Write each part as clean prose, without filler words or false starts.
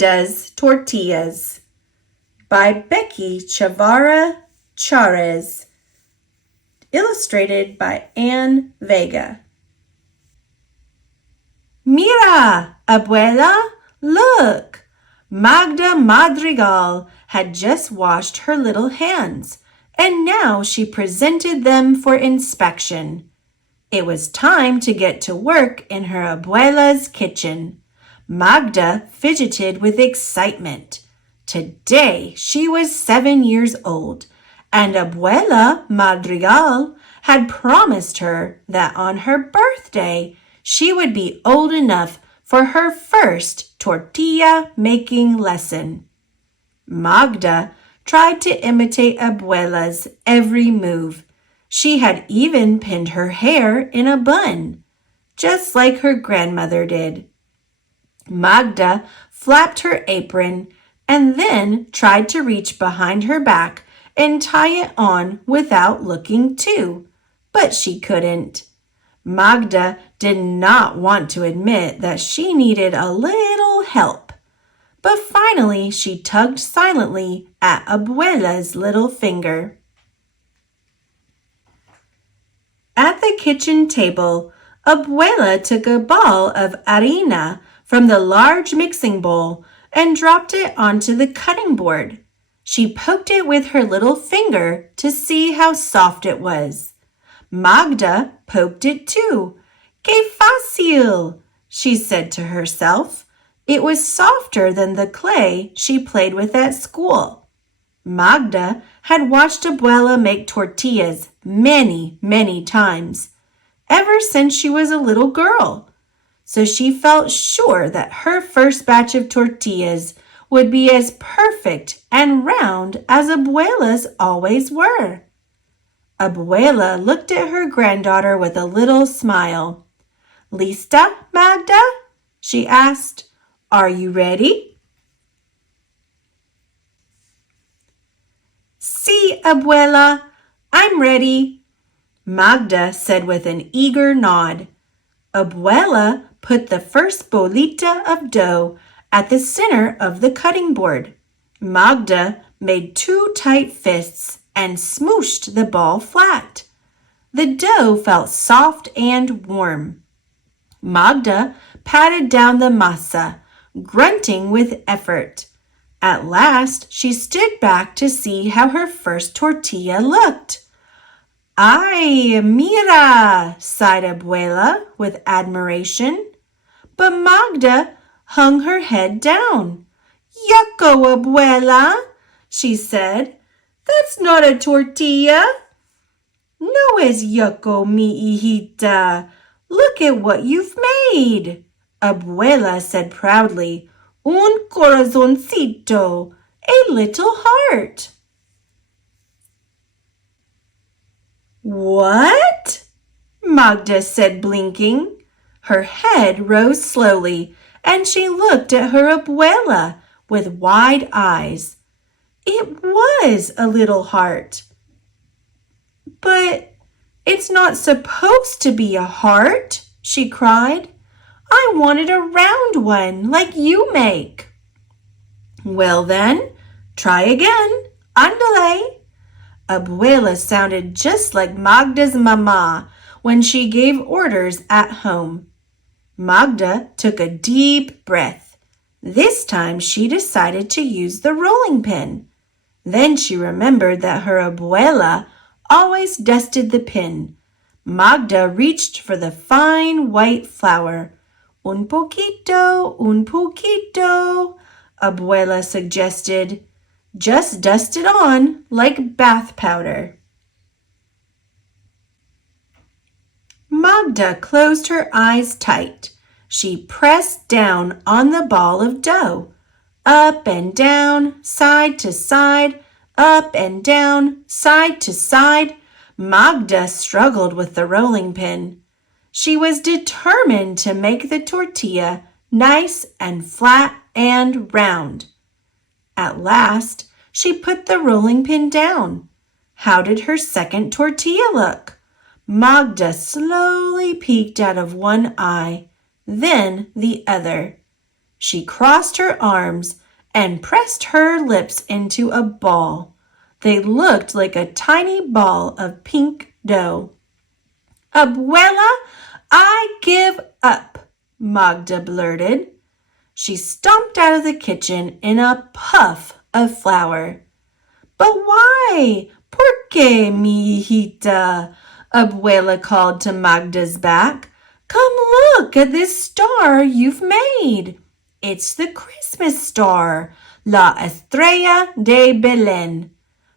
Magda's Tortillas by Becky Chavara Charez, illustrated by Anne Vega. Mira, abuela, look! Magda Madrigal had just washed her little hands, and now she presented them for inspection. It was time to get to work in her abuela's kitchen. Magda fidgeted with excitement. Today she was 7 years old, and Abuela Madrigal had promised her that on her birthday she would be old enough for her first tortilla making lesson. Magda tried to imitate Abuela's every move. She had even pinned her hair in a bun, just like her grandmother did. Magda flapped her apron and then tried to reach behind her back and tie it on without looking too, but she couldn't. Magda did not want to admit that she needed a little help, but finally she tugged silently at Abuela's little finger. At the kitchen table, Abuela took a ball of harina from the large mixing bowl and dropped it onto the cutting board. She poked it with her little finger to see how soft it was. Magda poked it too. "Que fácil," she said to herself. It was softer than the clay she played with at school. Magda had watched Abuela make tortillas many, many times, ever since she was a little girl. So she felt sure that her first batch of tortillas would be as perfect and round as Abuela's always were. Abuela looked at her granddaughter with a little smile. "Lista, Magda?" she asked. "Are you ready?" "Sí, Abuela, I'm ready," Magda said with an eager nod. Abuela put the first bolita of dough at the center of the cutting board. Magda made 2 tight fists and smooshed the ball flat. The dough felt soft and warm. Magda patted down the masa, grunting with effort. At last, she stood back to see how her first tortilla looked. "Ay, mira," sighed Abuela with admiration. But Magda hung her head down. "Yucko, Abuela," she said. "That's not a tortilla." "No es yucko, mi hijita. Look at what you've made," Abuela said proudly. "Un corazoncito, a little heart." "What?" Magda said, blinking. Her head rose slowly, and she looked at her Abuela with wide eyes. It was a little heart. "But it's not supposed to be a heart," she cried. "I wanted a round one like you make." "Well then, try again. Ándale." Abuela sounded just like Magda's mama when she gave orders at home. Magda took a deep breath. This time she decided to use the rolling pin. Then she remembered that her abuela always dusted the pin. Magda reached for the fine white flour. Un poquito, Abuela suggested. Just dust it on like bath powder. Magda closed her eyes tight. She pressed down on the ball of dough. Up and down, side to side, up and down, side to side. Magda struggled with the rolling pin. She was determined to make the tortilla nice and flat and round. At last, she put the rolling pin down. How did her second tortilla look? Magda slowly peeked out of one eye, then the other. She crossed her arms and pressed her lips into a ball. They looked like a tiny ball of pink dough. Abuela, I give up, Magda blurted. She stomped out of the kitchen in a puff of flour. But why? ¿Por qué, mi hijita? Abuela called to Magda's back. Come look at this star you've made. It's the Christmas star, La Estrella de Belén.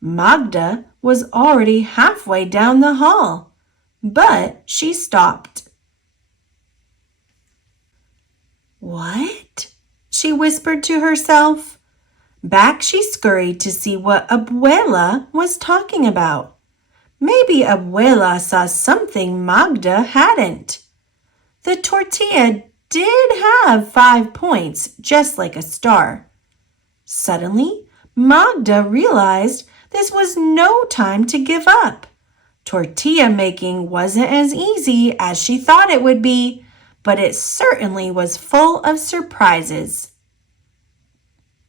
Magda was already halfway down the hall, but she stopped. What? She whispered to herself. Back she scurried to see what Abuela was talking about. Maybe Abuela saw something Magda hadn't. The tortilla did have 5 points, just like a star. Suddenly, Magda realized this was no time to give up. Tortilla making wasn't as easy as she thought it would be, but it certainly was full of surprises.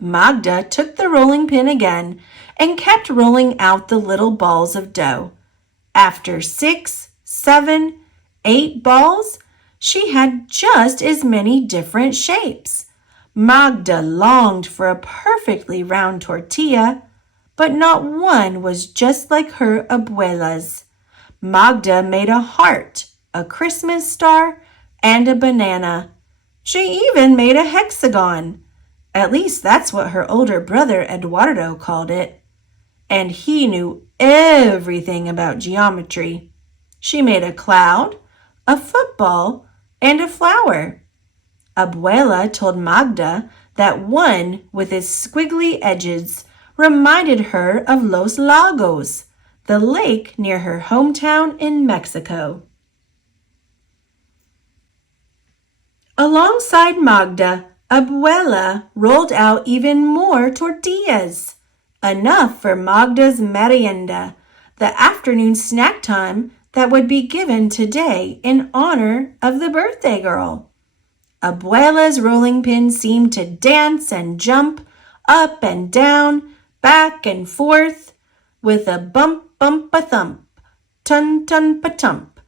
Magda took the rolling pin again and kept rolling out the little balls of dough. After 6, 7, 8 balls, she had just as many different shapes. Magda longed for a perfectly round tortilla, but not one was just like her abuela's. Magda made a heart, a Christmas star, and a banana. She even made a hexagon. At least that's what her older brother Eduardo called it. And he knew everything about geometry. She made a cloud, a football, and a flower. Abuela told Magda that one with its squiggly edges reminded her of Los Lagos, the lake near her hometown in Mexico. Alongside Magda, Abuela rolled out even more tortillas, enough for Magda's merienda, the afternoon snack time that would be given today in honor of the birthday girl. Abuela's rolling pin seemed to dance and jump, up and down, back and forth, with a bump-a-thump, tun-tun-pa-tump.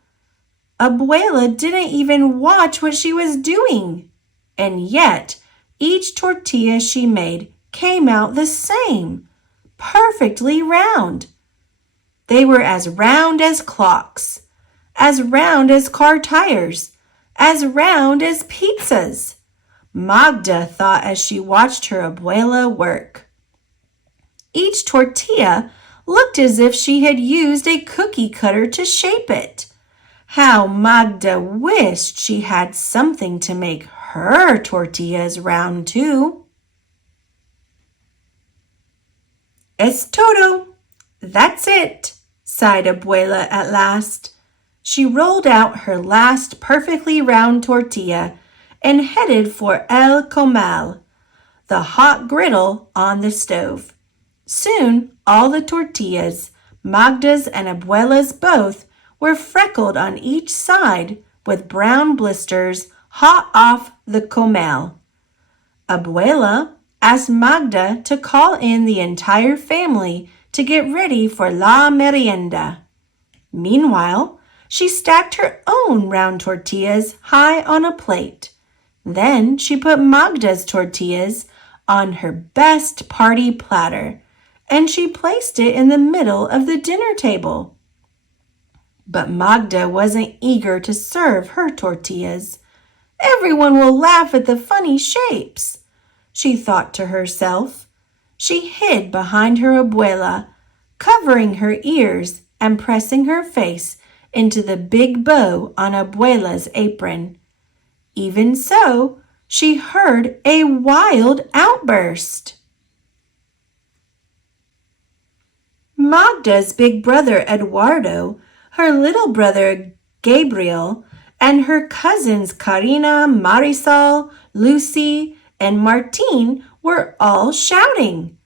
Abuela didn't even watch what she was doing. And yet, each tortilla she made came out the same, perfectly round. They were as round as clocks, as round as car tires, as round as pizzas. Magda thought as she watched her abuela work. Each tortilla looked as if she had used a cookie cutter to shape it. How Magda wished she had something to make her tortillas round too. Es todo. That's it, sighed Abuela at last. She rolled out her last perfectly round tortilla and headed for el comal, the hot griddle on the stove. Soon all the tortillas, Magda's and Abuela's both, were freckled on each side with brown blisters hot off the comal. Abuela asked Magda to call in the entire family to get ready for la merienda. Meanwhile, she stacked her own round tortillas high on a plate. Then she put Magda's tortillas on her best party platter, and she placed it in the middle of the dinner table. But Magda wasn't eager to serve her tortillas. Everyone will laugh at the funny shapes, she thought to herself. She hid behind her abuela, covering her ears and pressing her face into the big bow on Abuela's apron. Even so, she heard a wild outburst. Magda's big brother Eduardo, her little brother Gabriel, and her cousins Karina, Marisol, Lucy, and Martine were all shouting.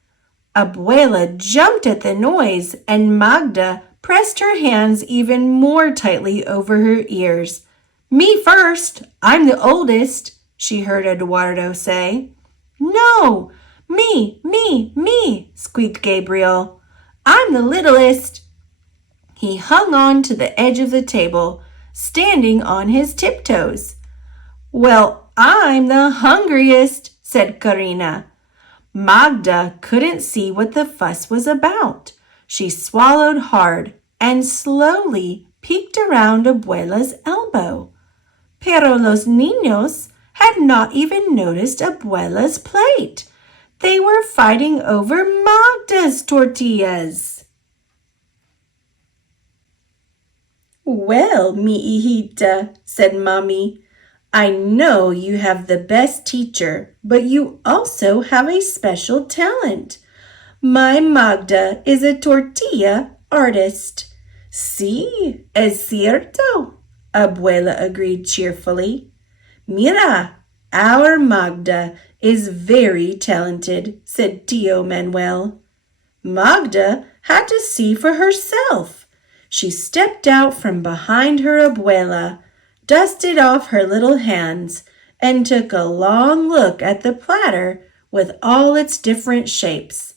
Abuela jumped at the noise, and Magda pressed her hands even more tightly over her ears. Me first, I'm the oldest, she heard Eduardo say. No, me, squeaked Gabriel. I'm the littlest. He hung on to the edge of the table, standing on his tiptoes. Well, I'm the hungriest, said Karina. Magda couldn't see what the fuss was about. She swallowed hard and slowly peeked around Abuela's elbow. Pero los niños had not even noticed Abuela's plate. They were fighting over Magda's tortillas. Well, mi hijita, said Mommy, I know you have the best teacher, but you also have a special talent. My Magda is a tortilla artist. Sí, es cierto, Abuela agreed cheerfully. Mira, our Magda is very talented, said Tio Manuel. Magda had to see for herself. She stepped out from behind her abuela, dusted off her little hands, and took a long look at the platter with all its different shapes.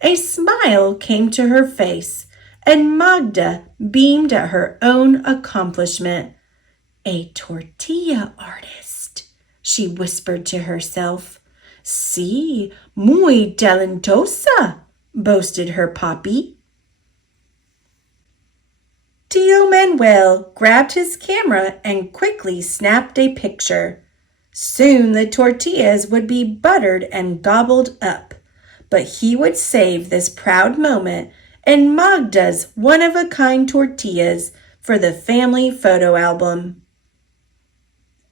A smile came to her face, and Magda beamed at her own accomplishment. A tortilla artist, she whispered to herself. Sí, muy talentosa, boasted her papi. Tio Manuel grabbed his camera and quickly snapped a picture. Soon the tortillas would be buttered and gobbled up, but he would save this proud moment and Magda's one-of-a-kind tortillas for the family photo album.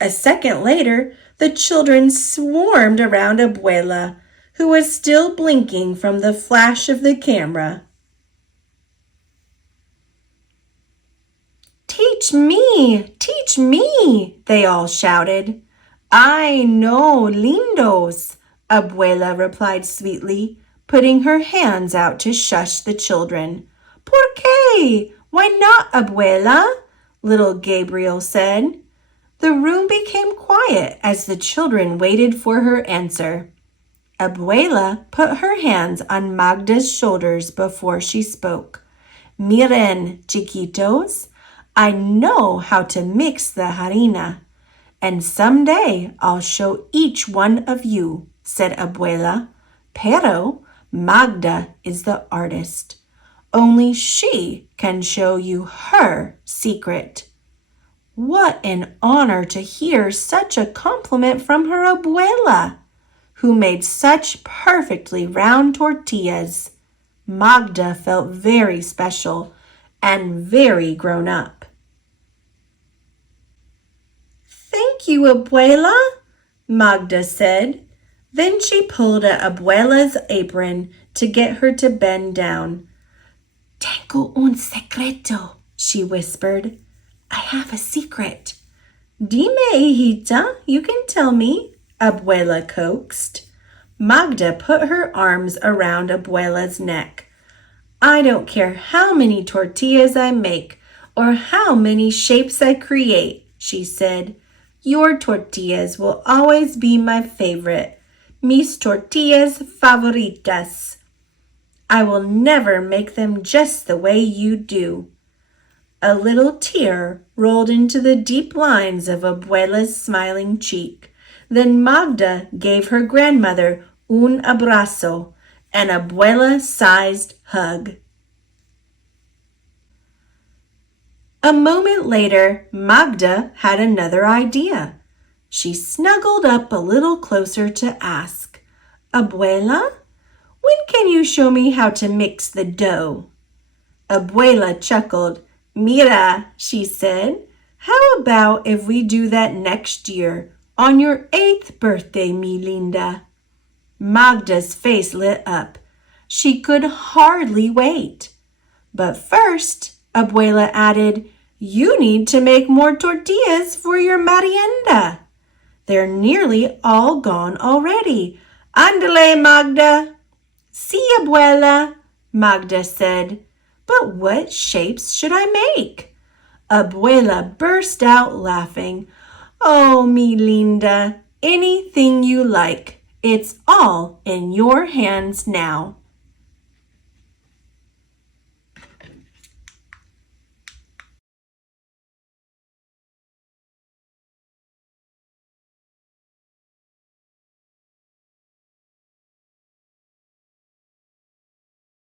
A second later, the children swarmed around Abuela, who was still blinking from the flash of the camera. Teach me, they all shouted. Ay, no, lindos, Abuela replied sweetly, putting her hands out to shush the children. ¿Por qué? Why not, Abuela? Little Gabriel said. The room became quiet as the children waited for her answer. Abuela put her hands on Magda's shoulders before she spoke. Miren, chiquitos, I know how to mix the harina, and someday I'll show each one of you, said Abuela. Pero Magda is the artist. Only she can show you her secret. What an honor to hear such a compliment from her abuela, who made such perfectly round tortillas. Magda felt very special and very grown up. Thank you, abuela, Magda said. Then she pulled at abuela's apron to get her to bend down. Tengo un secreto, she whispered. I have a secret. Dime, hijita, you can tell me, Abuela coaxed. Magda put her arms around Abuela's neck. I don't care how many tortillas I make or how many shapes I create, she said. Your tortillas will always be my favorite. Mis tortillas favoritas. I will never make them just the way you do. A little tear rolled into the deep lines of Abuela's smiling cheek. Then Magda gave her grandmother un abrazo, an Abuela-sized hug. A moment later, Magda had another idea. She snuggled up a little closer to ask, Abuela, when can you show me how to mix the dough? Abuela chuckled. Mira, she said, how about if we do that next year, on your 8th birthday, mi linda? Magda's face lit up. She could hardly wait. But first, Abuela added, you need to make more tortillas for your merienda. They're nearly all gone already. Ándale, Magda. Sí, Abuela, Magda said. But what shapes should I make? Abuela burst out laughing. Oh, mi linda, anything you like. It's all in your hands now.